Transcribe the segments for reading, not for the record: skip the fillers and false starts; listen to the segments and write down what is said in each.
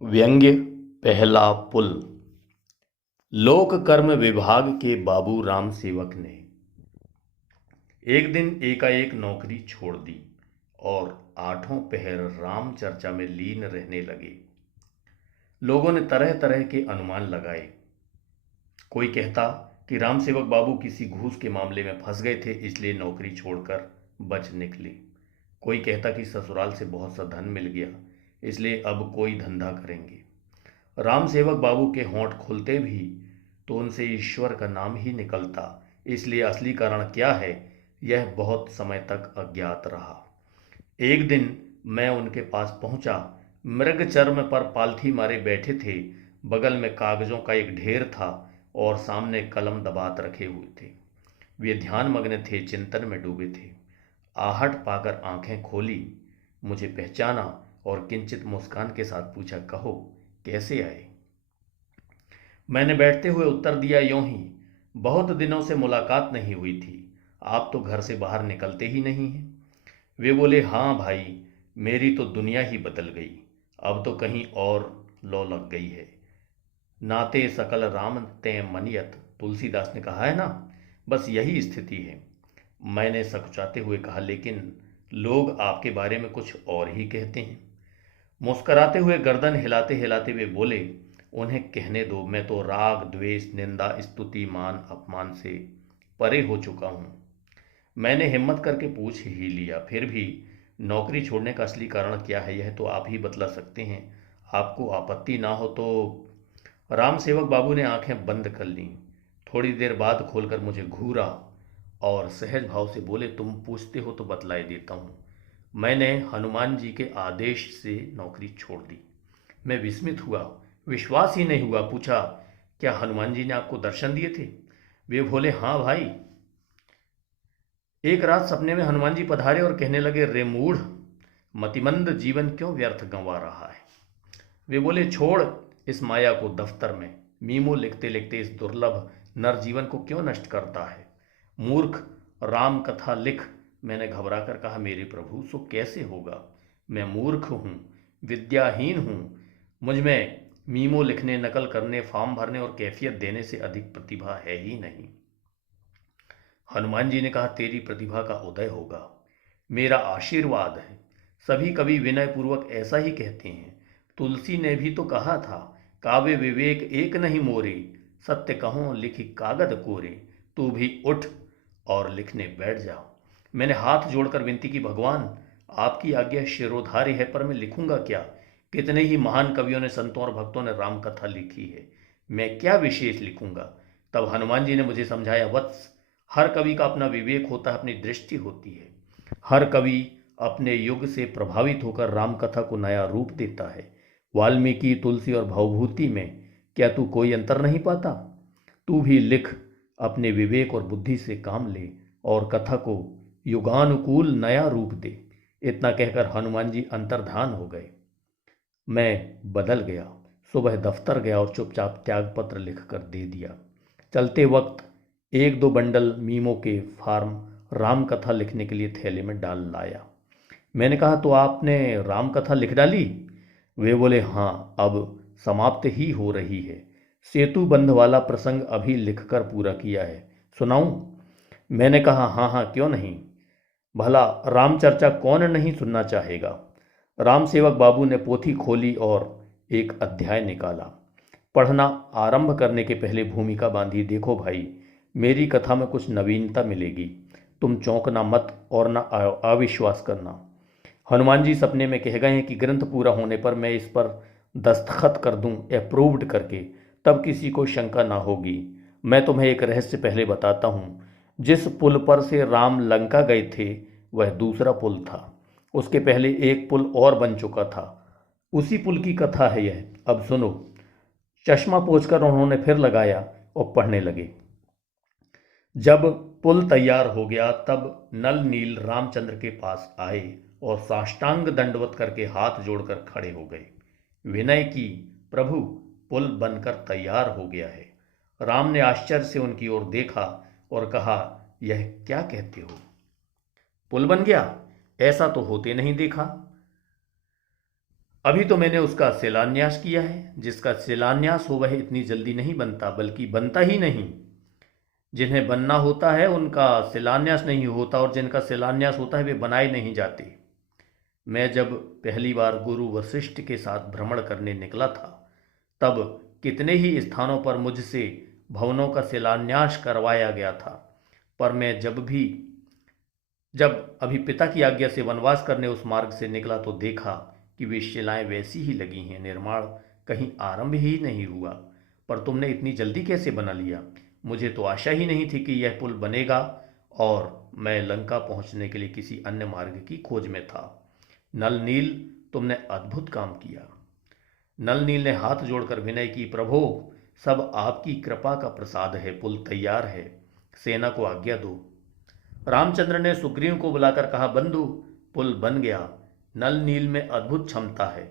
व्यंग्य पहला पुल। लोक कर्म विभाग के बाबू राम सेवक ने एक दिन एकाएक नौकरी छोड़ दी और आठों पहर राम चर्चा में लीन रहने लगे। लोगों ने तरह तरह के अनुमान लगाए। कोई कहता कि राम सेवक बाबू किसी घूस के मामले में फंस गए थे, इसलिए नौकरी छोड़कर बच निकले। कोई कहता कि ससुराल से बहुत सा धन मिल गया, इसलिए अब कोई धंधा करेंगे। राम सेवक बाबू के होंठ खुलते भी तो उनसे ईश्वर का नाम ही निकलता, इसलिए असली कारण क्या है यह बहुत समय तक अज्ञात रहा। एक दिन मैं उनके पास पहुंचा। मृग चर्म पर पालथी मारे बैठे थे। बगल में कागजों का एक ढेर था और सामने कलम दबात रखे हुए थे। वे ध्यान मग्न थे, चिंतन में डूबे थे। आहट पाकर आंखें खोली, मुझे पहचाना और किंचित मुस्कान के साथ पूछा, कहो कैसे आए। मैंने बैठते हुए उत्तर दिया, यूं ही, बहुत दिनों से मुलाकात नहीं हुई थी, आप तो घर से बाहर निकलते ही नहीं हैं। वे बोले, हाँ भाई, मेरी तो दुनिया ही बदल गई, अब तो कहीं और लो लग गई है। नाते सकल राम ते मनियत, तुलसीदास ने कहा है ना, बस यही स्थिति है। मैंने सकुचाते हुए कहा, लेकिन लोग आपके बारे में कुछ और ही कहते हैं। मुस्कराते हुए गर्दन हिलाते हिलाते वे बोले, उन्हें कहने दो, मैं तो राग द्वेष निंदा स्तुति मान अपमान से परे हो चुका हूँ। मैंने हिम्मत करके पूछ ही लिया, फिर भी नौकरी छोड़ने का असली कारण क्या है यह तो आप ही बतला सकते हैं, आपको आपत्ति ना हो तो। राम सेवक बाबू ने आंखें बंद कर लीं। थोड़ी देर बाद खोलकर मुझे घूरा और सहज भाव से बोले, तुम पूछते हो तो बतलाए देता हूँ। मैंने हनुमान जी के आदेश से नौकरी छोड़ दी। मैं विस्मित हुआ, विश्वास ही नहीं हुआ। पूछा, क्या हनुमान जी ने आपको दर्शन दिए थे। वे बोले, हाँ भाई। एक रात सपने में हनुमान जी पधारे और कहने लगे, रे मूढ़, मतिमंद जीवन क्यों व्यर्थ गंवा रहा है। वे बोले, छोड़ इस माया को दफ्तर में, मीमो लिखते लिखते इस दुर्लभ नर जीवन को क्यों नष्ट करता है। मूर्ख, राम कथा लिख। मैंने घबरा कर कहा, मेरे प्रभु, सो कैसे होगा, मैं मूर्ख हूँ, विद्याहीन हूँ, मुझ में मीमो लिखने, नकल करने, फॉर्म भरने और कैफियत देने से अधिक प्रतिभा है ही नहीं। हनुमान जी ने कहा, तेरी प्रतिभा का उदय होगा, मेरा आशीर्वाद है। सभी कवि विनय पूर्वक ऐसा ही कहते हैं। तुलसी ने भी तो कहा था, काव्य विवेक एक नहीं मोरे, सत्य कहो लिखी कागद कोरे, तू भी उठ और लिखने बैठ जा। मैंने हाथ जोड़कर विनती की, भगवान आपकी आज्ञा शिरोधार्य है, पर मैं लिखूंगा क्या। कितने ही महान कवियों ने, संतों और भक्तों ने राम कथा लिखी है, मैं क्या विशेष लिखूंगा। तब हनुमान जी ने मुझे समझाया, वत्स, हर कवि का अपना विवेक होता है, अपनी दृष्टि होती है। हर कवि अपने युग से प्रभावित होकर राम कथा को नया रूप देता है। वाल्मीकि, तुलसी और भवभूति में क्या तू कोई अंतर नहीं पाता। तू भी लिख, अपने विवेक और बुद्धि से काम ले और कथा को युगानुकूल नया रूप दे। इतना कहकर हनुमान जी अंतर्धान हो गए। मैं बदल गया। सुबह दफ्तर गया और चुपचाप त्यागपत्र लिखकर दे दिया। चलते वक्त एक दो बंडल मीमो के फार्म राम कथा लिखने के लिए थैले में डाल लाया। मैंने कहा, तो आपने राम कथा लिख डाली। वे बोले, हाँ, अब समाप्त ही हो रही है। सेतु बंध वाला प्रसंग अभी लिखकर पूरा किया है, सुनाऊं। मैंने कहा, हाँ हाँ, क्यों नहीं, भला रामचर्चा कौन नहीं सुनना चाहेगा। राम सेवक बाबू ने पोथी खोली और एक अध्याय निकाला। पढ़ना आरंभ करने के पहले भूमिका बांधी, देखो भाई, मेरी कथा में कुछ नवीनता मिलेगी, तुम चौंकना मत और न अविश्वास करना। हनुमान जी सपने में कह गए हैं कि ग्रंथ पूरा होने पर मैं इस पर दस्तखत कर दूं अप्रूव्ड करके, तब किसी को शंका ना होगी। मैं तुम्हें एक रहस्य पहले बताता हूँ। जिस पुल पर से राम लंका गए थे वह दूसरा पुल था। उसके पहले एक पुल और बन चुका था। उसी पुल की कथा है यह, अब सुनो। चश्मा पोंछकर उन्होंने फिर लगाया और पढ़ने लगे। जब पुल तैयार हो गया तब नल नील रामचंद्र के पास आए और साष्टांग दंडवत करके हाथ जोड़कर खड़े हो गए। विनय की, प्रभु, पुल बनकर तैयार हो गया है। राम ने आश्चर्य से उनकी ओर देखा और कहा, यह क्या कहते हो, पुल बन गया, ऐसा तो होते नहीं देखा। अभी तो मैंने उसका शिलान्यास किया है। जिसका शिलान्यास हो वह इतनी जल्दी नहीं बनता, बल्कि बनता ही नहीं। जिन्हें बनना होता है उनका शिलान्यास नहीं होता, और जिनका शिलान्यास होता है वे बनाए नहीं जाते। मैं जब पहली बार गुरु वशिष्ठ के साथ भ्रमण करने निकला था, तब कितने ही स्थानों पर मुझसे भवनों का शिलान्यास करवाया गया था, पर मैं जब अभी पिता की आज्ञा से वनवास करने उस मार्ग से निकला तो देखा कि वे शिलाएं वैसी ही लगी हैं, निर्माण कहीं आरंभ ही नहीं हुआ। पर तुमने इतनी जल्दी कैसे बना लिया? मुझे तो आशा ही नहीं थी कि यह पुल बनेगा, और मैं लंका पहुंचने के लिए किसी अन्य मार्ग की खोज में था। नल नील, तुमने अद्भुत काम किया। नल नील ने हाथ जोड़कर विनय की, प्रभो, सब आपकी कृपा का प्रसाद है। पुल तैयार है, सेना को आज्ञा दो। रामचंद्र ने सुग्रीव को बुलाकर कहा, बंधु, पुल बन गया। नल नील में अद्भुत क्षमता है,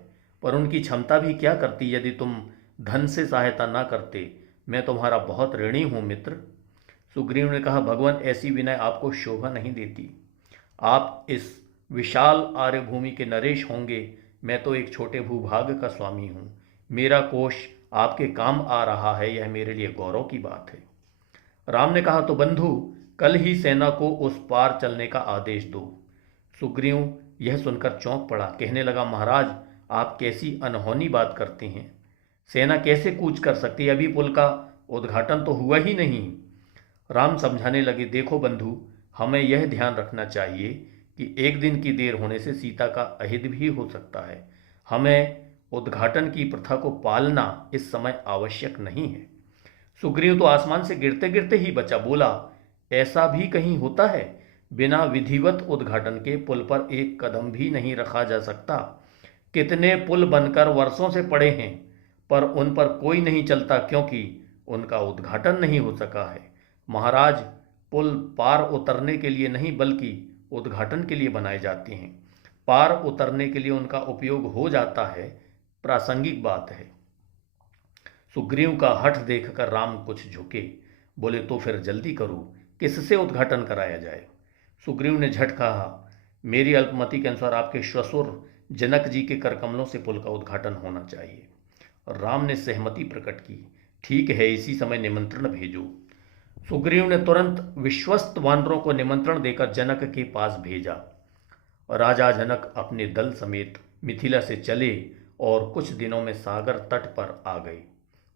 पर उनकी क्षमता भी क्या करती यदि तुम धन से सहायता ना करते। मैं तुम्हारा बहुत ऋणी हूं मित्र। सुग्रीव ने कहा, भगवान, ऐसी विनय आपको शोभा नहीं देती। आप इस विशाल आर्यभूमि के नरेश होंगे, मैं तो एक छोटे भूभाग का स्वामी हूं। मेरा कोष आपके काम आ रहा है, यह मेरे लिए गौरव की बात है। राम ने कहा, तो बंधु, कल ही सेना को उस पार चलने का आदेश दो। सुग्रीव यह सुनकर चौंक पड़ा, कहने लगा, महाराज, आप कैसी अनहोनी बात करते हैं। सेना कैसे कूच कर सकती है? अभी पुल का उद्घाटन तो हुआ ही नहीं। राम समझाने लगे, देखो बंधु, हमें यह ध्यान रखना चाहिए कि एक दिन की देर होने से सीता का अहित भी हो सकता है। हमें उद्घाटन की प्रथा को पालना इस समय आवश्यक नहीं है। सुग्रीव तो आसमान से गिरते गिरते ही बचा, बोला, ऐसा भी कहीं होता है? बिना विधिवत उद्घाटन के पुल पर एक कदम भी नहीं रखा जा सकता। कितने पुल बनकर वर्षों से पड़े हैं, पर उन पर कोई नहीं चलता, क्योंकि उनका उद्घाटन नहीं हो सका है। महाराज, पुल पार उतरने के लिए नहीं, बल्कि उद्घाटन के लिए बनाए जाते हैं। पार उतरने के लिए उनका उपयोग हो जाता है, प्रासंगिक बात है। सुग्रीव का हठ देखकर राम कुछ झुके, बोले, तो फिर जल्दी करो, किससे उद्घाटन कराया जाए? सुग्रीव ने झट कहा, मेरी अल्पमति के अनुसार आपके श्वशुर जनक जी के करकमलों से पुल का उद्घाटन होना चाहिए। राम ने सहमति प्रकट की, ठीक है, इसी समय निमंत्रण भेजो। सुग्रीव ने तुरंत विश्वस्त वानरों को निमंत्रण देकर जनक के पास भेजा। राजा जनक अपने दल समेत मिथिला से चले और कुछ दिनों में सागर तट पर आ गए।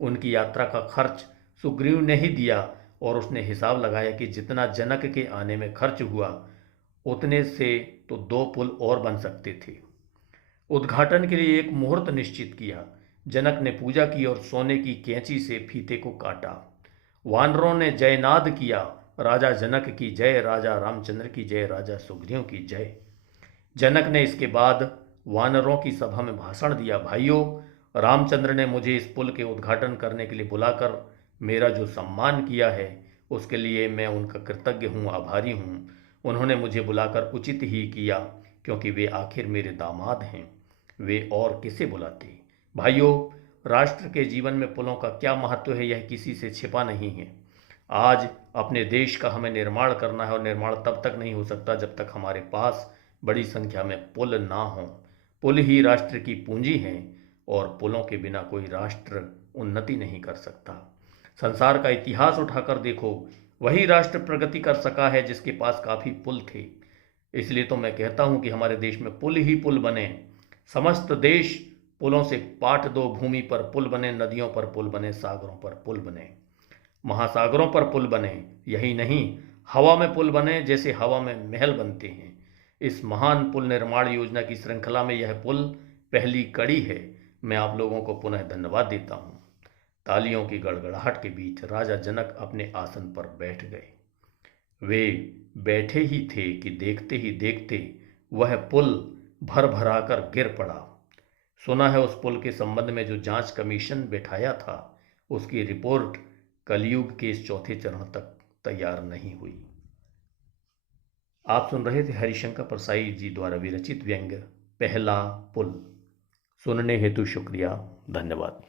उनकी यात्रा का खर्च सुग्रीव ने ही दिया, और उसने हिसाब लगाया कि जितना जनक के आने में खर्च हुआ, उतने से तो 2 पुल और बन सकते थे। उद्घाटन के लिए एक मुहूर्त निश्चित किया। जनक ने पूजा की और सोने की कैंची से फीते को काटा। वानरों ने जयनाद किया, राजा जनक की जय, राजा रामचंद्र की जय, राजा सुग्रीव की जय। जनक ने इसके बाद वानरों की सभा में भाषण दिया, भाइयों, रामचंद्र ने मुझे इस पुल के उद्घाटन करने के लिए बुलाकर मेरा जो सम्मान किया है, उसके लिए मैं उनका कृतज्ञ हूँ, आभारी हूँ। उन्होंने मुझे बुलाकर उचित ही किया, क्योंकि वे आखिर मेरे दामाद हैं। वे और किसे बुलाते? भाइयों, राष्ट्र के जीवन में पुलों का क्या महत्व है, यह किसी से छिपा नहीं है। आज अपने देश का हमें निर्माण करना है, और निर्माण तब तक नहीं हो सकता जब तक हमारे पास बड़ी संख्या में पुल ना हों। पुल ही राष्ट्र की पूंजी हैं, और पुलों के बिना कोई राष्ट्र उन्नति नहीं कर सकता। संसार का इतिहास उठाकर देखो, वही राष्ट्र प्रगति कर सका है जिसके पास काफ़ी पुल थे। इसलिए तो मैं कहता हूँ कि हमारे देश में पुल ही पुल बने। समस्त देश पुलों से पाट दो, भूमि पर पुल बने, नदियों पर पुल बने, सागरों पर पुल बने, महासागरों पर पुल बने। यही नहीं, हवा में पुल बने, जैसे हवा में महल बनते हैं। इस महान पुल निर्माण योजना की श्रृंखला में यह पुल पहली कड़ी है। मैं आप लोगों को पुनः धन्यवाद देता हूँ। तालियों की गड़गड़ाहट के बीच राजा जनक अपने आसन पर बैठ गए। वे बैठे ही थे कि देखते ही देखते वह पुल भर भरा कर गिर पड़ा। सुना है उस पुल के संबंध में जो जांच कमीशन बैठाया था, उसकी रिपोर्ट कलयुग के इस चौथे चरण तक तैयार नहीं हुई। आप सुन रहे थे हरिशंकर परसाई जी द्वारा विरचित व्यंग्य पहला पुल। सुनने हेतु शुक्रिया, धन्यवाद।